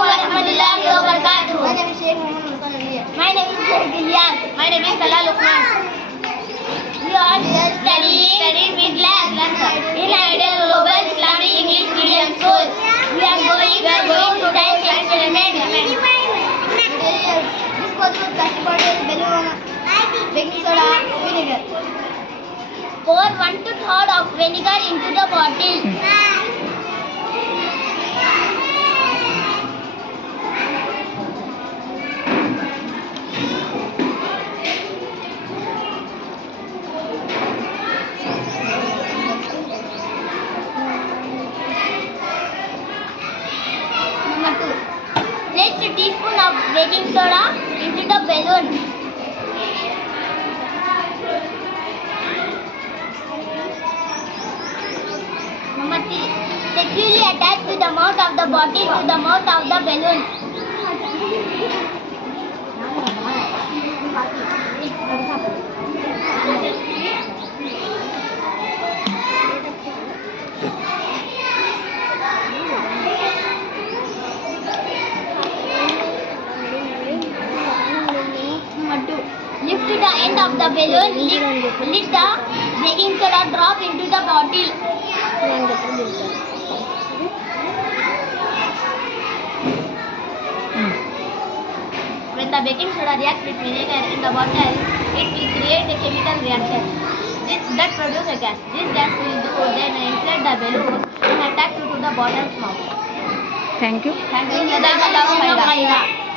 warahmatullahi wabarakatuh. My name is Sheikh Muhammad Muskan Aliya. My name is Sheikh Ilyas. My name is Salah Lukman. We are studying with class in Ideal Global Islamic English Medium School. We are going to science experiment. This was plastic bottle, balloon, baking soda, vinegar. Pour 1/3 of vinegar into the bottle. Number 2. Place a teaspoon of baking soda into the balloon. Number 3. Securely attach to the mouth of the bottle to the mouth of the balloon. Number 2. Lift the end of the balloon. Let the baking soda drop into the bottle. When the baking soda reacts with vinegar in the bottle, it will create a chemical reaction that produces a gas. This gas will then inflate the balloon and attach it to the bottle's mouth. Thank you. Thank you.